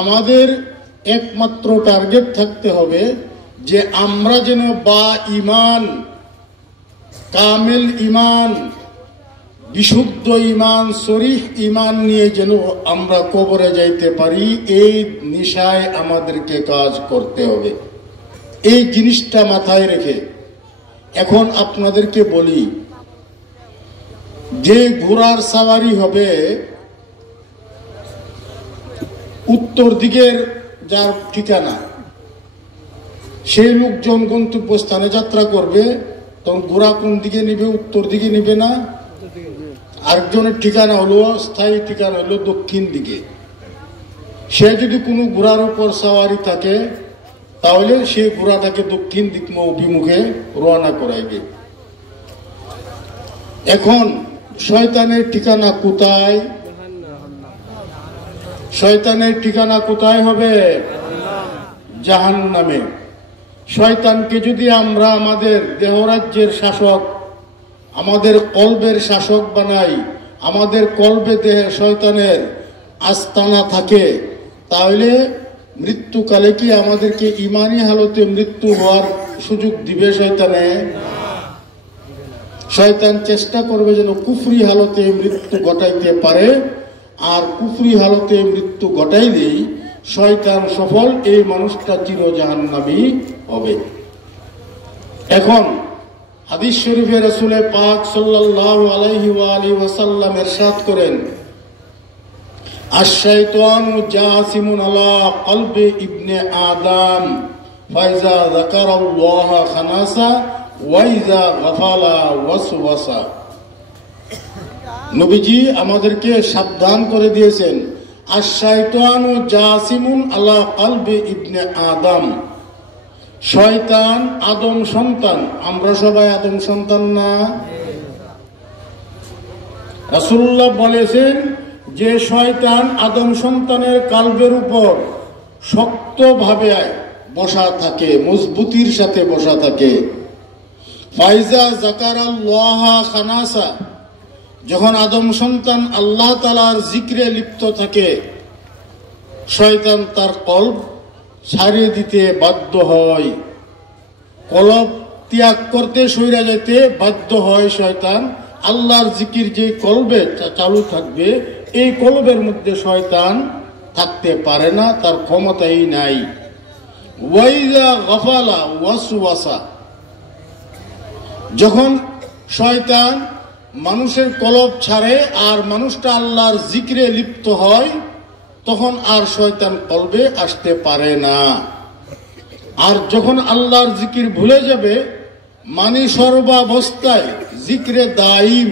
আমাদের একমাত্র টার্গেট থাকতে হবে যে আমরা যেন বা ইমান, কামেল ইমান, বিশুদ্ধ ইমান, সরিহ ইমান নিয়ে যেন আমরা কবরে যাইতে পারি। এই নিশায় আমাদেরকে কাজ করতে হবে। এই জিনিসটা মাথায় রেখে এখন আপনাদেরকে বলি, যে ঘোড়ার সাওয়ারি হবে উত্তর দিকের যার ঠিকানা, সেই লোকজন গন্তব্যস্থানে যাত্রা করবে, তখন ঘোড়া কোন দিকে নিবে? উত্তর দিকে নিবে না? আরেকজনের ঠিকানা হলো, স্থায়ী ঠিকানা হলো দক্ষিণ দিকে। সে যদি কোনো ঘোড়ার উপর সাওয়ারি থাকে তাহলে সে ঘোড়াটাকে দক্ষিণ দিক অভিমুখে রওনা করাইবে। এখন শয়তানের ঠিকানা কোথায়? শয়তানের ঠিকানা কোথায় হবে? জাহান্নামে। শয়তানকে যদি আমরা আমাদের দেহরাজ্যের শাসক, আমাদের কলবের শাসক বানাই, আমাদের কলবে দেহে শয়তানের আস্তানা থাকে, তাহলে মৃত্যুকালে কি আমাদেরকে ইমানি হালতে মৃত্যু হওয়ার সুযোগ দিবে শয়তানে? শয়তান চেষ্টা করবে যেন কুফরি হালতে মৃত্যু ঘটাইতে পারে, আর কুফরি হালতে মৃত্যু ঘটাইলেই শয়তান সফল, এই মানুষটা চির জাহান্নামী হবে। এখন হাদিস শরীফে রাসূল পাক সাল্লাল্লাহু আলাইহি ওয়া আলিহি ওয়াসাল্লাম ইরশাদ করেন, আশ-শাইতানু জাসিমুন আলা কলবি ইবনে আদম ফাইজা যাকারাল্লাহ খানাসা ওয়া ইযা গাফালা ওয়াসওয়াসা। নবীজি আমাদেরকে সাবধান করে দিয়েছেন, আশ-শাইতানু জাসিমুন আলা কলবি ইবনে আদম। শয়তান আদম সন্তান। আমরা সবাই আদম সন্তান না? রাসূলুল্লাহ বলেছেন যে শয়তান আদম সন্তানের কালবের উপর শক্তভাবে বসা থাকে, মজবুতির সাথে বসা থাকে। ফাইজা যাকারাল্লাহ খানাসা, যখন আদম সন্তান আল্লাহ তাআলার জিক্রে লিপ্ত থাকে, শয়তান তার কলব ছাড়িয়ে দিতে বাধ্য হয়, কলব ত্যাগ করতে সইরা যেতে বাধ্য হয় শয়তান। আল্লাহর জিকির যে কলবে চালু থাকবে, এই কলবের মধ্যে শয়তান থাকতে পারে না, তার ক্ষমতাই নাই। ওয়াইজা গাফালা ওয়াসওয়াসা, যখন শয়তান মানুষের কলব ছাড়ে আর মানুষটা আল্লাহর জিকিরে লিপ্ত হয়, তখন আর শয়তান কলবে আসতে পারে না। আর যখন আল্লাহর জিকির ভুলে যাবে, মানে সর্বাবস্থায় জিক্রে দাইম।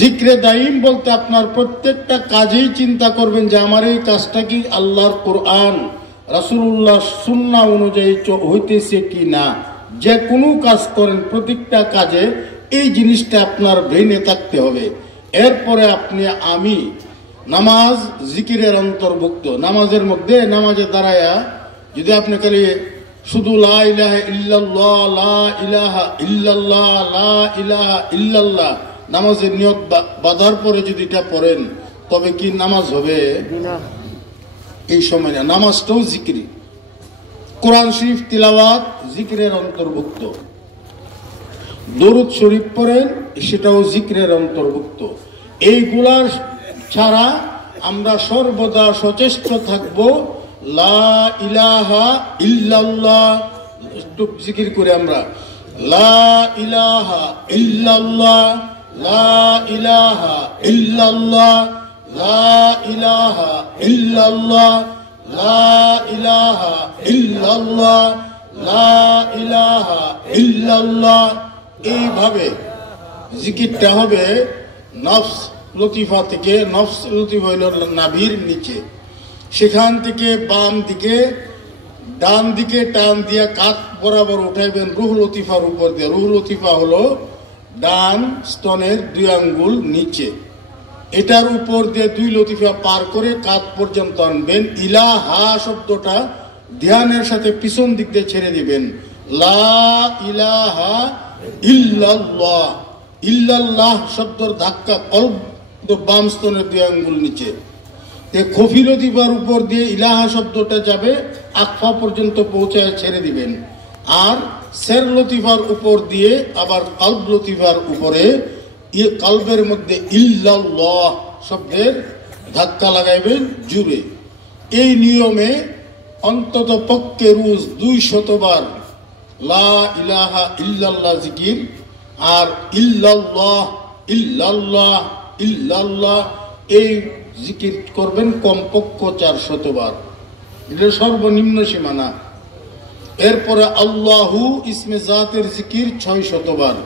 জিক্রে দাইম বলতে আপনার প্রত্যেকটা কাজেই চিন্তা করবেন যে আমার এই কাজটা কি আল্লাহর কোরআন রাসূলুল্লাহ সুন্নাহ অনুযায়ী হইতেছে কি না। যে কোনো কাজ করেন, প্রত্যেকটা কাজে এই জিনিসটা আপনার ব্রেনে থাকতে হবে। এরপরে আপনি আমি নামাজ জিকিরের অন্তর্ভুক্ত। নামাজের মধ্যে নামাজে দাঁড়ায়া যদি আপনি খালি শুধু লা ইলাহা ইল্লাল্লাহ, লা ইলাহা ইল্লাল্লাহ, লা ইলাহা ইল্লাল্লাহ নামাজের নিয়ত বাঁধার পরে যদি এটা পড়েন, তবে কি নামাজ হবে? এই সময় না। নামাজটাও জিকির। কোরআন শরীফ তিলাওয়াত জিকিরের অন্তর্ভুক্ত। দরুদ শরীফ পড়েন, সেটাও জিকিরের অন্তর্ভুক্ত। এইগুলার ছাড়া আমরা সর্বদা সচেষ্ট থাকব লা ইলাহা ইল্লাল্লাহ। একটু জিকির করে আমরা লা ইলাহা ইল্লাল্লাহ, লা ইলাহা ইল্লাল্লাহ, লা ইলাহা ইল্লাল্লাহ, লা ইলাহা ইল্লাল্লাহ, লা ইলাহা ইল্লাল্লাহ। এইভাবে জিকিরটা হবে নফস লতিফা থেকে। নফস লতিফা হইল নাভির নিচে, সেখান থেকে বাম দিকে ডান দিকে টান দিয়ে কাত বরাবর উঠাইবেন রুহ লতিফার উপর দিয়ে। রুহ লতিফা হলো ডান স্তনের 2 আঙ্গুল নিচে, এটার উপর দিয়ে 2 লতিফা পার করে কাত পর্যন্ত আনবেন। ইলাহা শব্দটা ধ্যানের সাথে পিছন দিক দিয়ে ছেড়ে দিবেন। লা ইলাহা ইল্লাল্লাহ। ইল্লাল্লাহ শব্দের ধাক্কা কলব বাম স্তনের 2 আঙ্গুল নিচে। খফি লতিফার উপর দিয়ে ইলাহা শব্দটা যাবে, আকফা পর্যন্ত পৌঁছায় ছেড়ে দিবেন। আর সের লতিফার উপর দিয়ে আবার কালব লতিফার উপরে কালবের মধ্যে ইল্লাল্লাহ শব্দের ধাক্কা লাগাইবেন জুড়ে। এই নিয়মে অন্তত পক্ষে রোজ 200 বার লা ইলাহা ইল্লাল্লাহ জিকির আর ইল্লাল্লাহ ইল্লাল্লাহ ইল্লাল্লাহ এই জিকির করবেন কমপক্ষে 400 বার। এটা সর্বনিম্ন সীমানা। এরপরে আল্লাহু ইসমে জাতের জিকির 600 বার।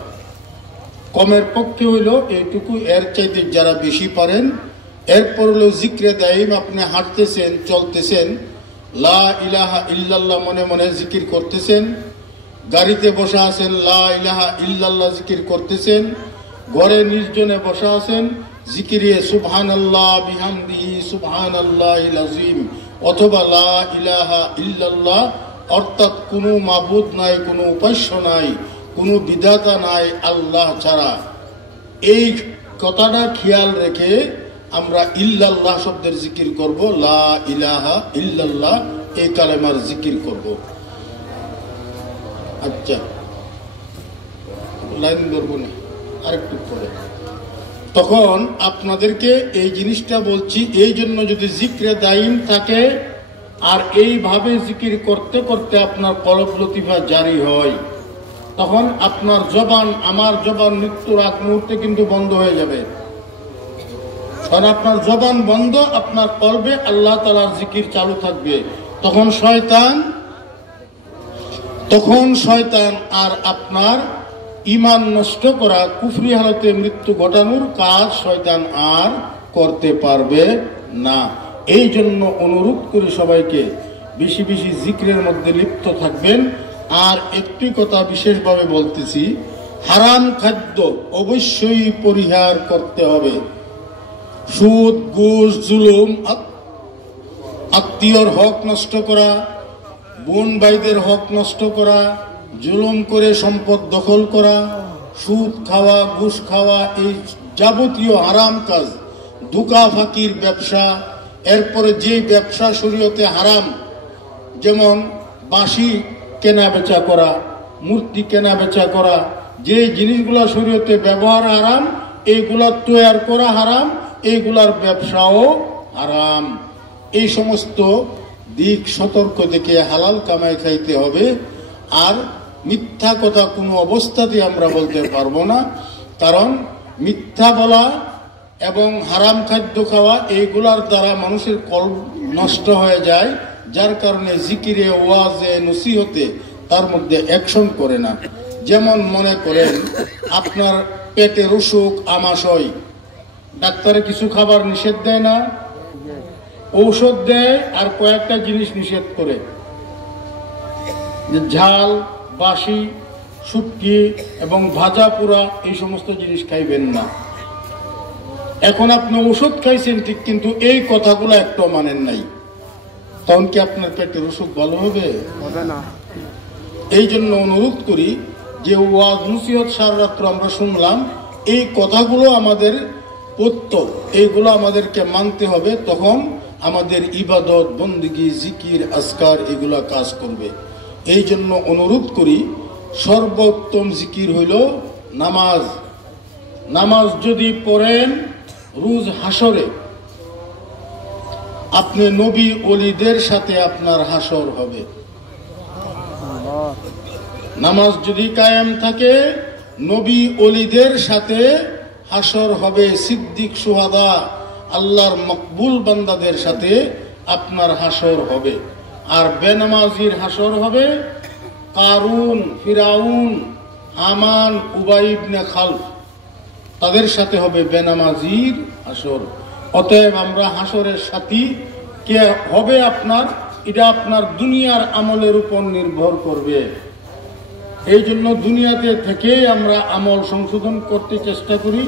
কমের পক্ষে হইল এইটুকু, এর চাইতে যারা বেশি পারেন। এরপর হলো জিক্রে দাইম, আপনি হাঁটতেছেন চলতেছেন লা ইলাহা ইল্লাল্লাহ মনে মনে জিকির করতেছেন, গাড়িতে বসা আছেন লা ইলাহা ইল্লাল্লাহ জিকির করতেছেন, ঘরে নির্জনে বসা আছেন জিকিরিয়ে সুবহানাল্লাহ বিহামদিহি সুবহানাল্লাহিল আযীম, অথবা লা ইলাহা ইল্লাল্লাহ, অর্থাৎ কোনো মাবুদ নাই, কোনো উপাস্য নাই, কোনো বিধাতা নাই আল্লাহ ছাড়া। এই কথাটা খেয়াল রেখে আমরা ইল্লাল্লাহ শব্দের জিকির করব, লা ইলাহা ইল্লাল্লাহ এই কালেমার জিকির করব। আচ্ছা, লাইন ধরবো না, আরেকটু পরে। তখন আপনাদেরকে এই জিনিসটা বলছি এই জন্য, যদি জিক্রে দাইম থাকে আর এইভাবে জিকির করতে করতে আপনার কলব লতিফা জারি হয়, তখন আপনার জবান, আমার জবান মৃত্যুর আগ মুহূর্তে কিন্তু বন্ধ হয়ে যাবে। কারণ আপনার জবান বন্ধ, আপনার কলবে আল্লাহ তাআলার জিকির চালু থাকবে। তখন শয়তান আর আপনার ঈমান নষ্ট করা, কুফরি হালতে মৃত্যু ঘটানোর কাজ শয়তান আর করতে পারবে না। এই জন্য অনুরোধ করি সবাইকে বেশি বেশি জিকিরের মধ্যে লিপ্ত থাকবেন। আর একটি কথা বিশেষভাবে বলতেছি, হারাম খাদ্য অবশ্যই পরিহার করতে হবে। সুদ, ঘুষ, জুলুম, আত্মীয়র হক নষ্ট করা, বোন ভাইদের হক নষ্ট করা, জুলুম করে সম্পদ দখল করা, সুদ খাওয়া, ঘুষ খাওয়া, এই যাবতীয় হারাম কাজ, ধোঁকা ফাঁকির ব্যবসা, এরপরে যে ব্যবসা শরীয়তে হারাম, যেমন বাঁশি কেনা বেচা করা, মূর্তি কেনা বেচা করা, যে জিনিসগুলা শরীয়তে ব্যবহার হারাম, এইগুলা তৈয়ার করা হারাম, এইগুলার ব্যবসাও হারাম। এই সমস্ত দিক সতর্ক দেখে হালাল কামাই খাইতে হবে। আর মিথ্যা কথা কোনো অবস্থাতেই আমরা বলতে পারবো না, কারণ মিথ্যা বলা এবং হারাম খাদ্য খাওয়া এইগুলার দ্বারা মানুষের কলব নষ্ট হয়ে যায়, যার কারণে জিকিরে, ওয়াজে, নসিহতে তার মধ্যে অ্যাকশন করে না। যেমন মনে করেন আপনার পেটের অসুখ, আমাশয়, ডাক্তারে কিছু খাবার নিষেধ দেয় না, ঔষধ দেয় আর কয়েকটা জিনিস নিষেধ করে, ঝাল, বাসি, শুটকি এবং ভাজা পোড়া এই সমস্ত জিনিস খাইবেন না। এখন আপনি ওষুধ খাইছেন ঠিক, কিন্তু এই কথাগুলো একটু মানেন নাই, তখন কি আপনার পেটের অসুখ ভালো হবে? না। এই জন্য অনুরোধ করি যে ওয়াজ নসিহত সারা রাত্র আমরা শুনলাম, এই কথাগুলো আমাদের পত্য, এইগুলো আমাদেরকে মানতে হবে। তখন আমাদের ইবাদত, বন্দেগী, জিকির, আজকার এগুলা কাজ করবে। এই জন্য অনুরোধ করি, সর্বোত্তম জিকির হইল নামাজ। নামাজ যদি পড়েন রোজ হাসরে, আপনি নবী ওলিদের সাথে আপনার হাসর হবে। নামাজ যদি কায়েম থাকে, নবী ওলিদের সাথে হাসর হবে। সিদ্দিক, সুহাদা, আল্লাহর মকবুল বান্দাদের সাথে আপনার হাসর হবে। আর বেনামাজির হাসর হবে কারুন, ফিরাউন, হামান, উবাই ইবনে খালফ, তাদের সাথে হবে বেনামাজির হাসর। অতএব আমরা হাসরের সাথী কে হবে আপনার, এটা আপনার দুনিয়ার আমলের উপর নির্ভর করবে। এই জন্য দুনিয়াতে থেকেই আমরা আমল সংশোধন করতে চেষ্টা করি।